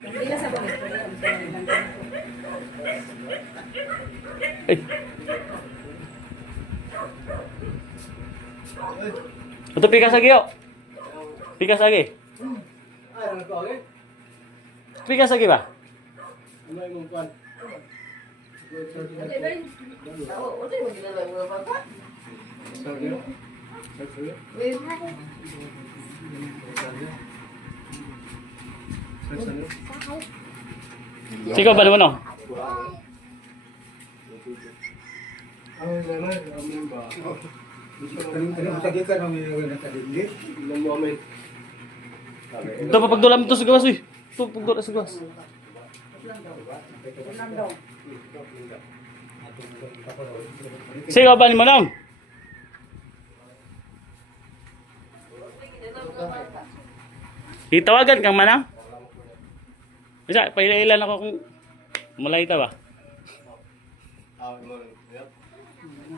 itu Untuk pikas lagi yuk. Pikas lagi. Pikas lagi, Pak. Thank. Tagi ka nang yung nakadindi. Ilang moment. Ito ito sa gawas uy. Ito pagdulam sa gawas. Siko ba ni Manong? Itawagan kang Manang? Isa, pailailan ako kung malay ta ba? Ah.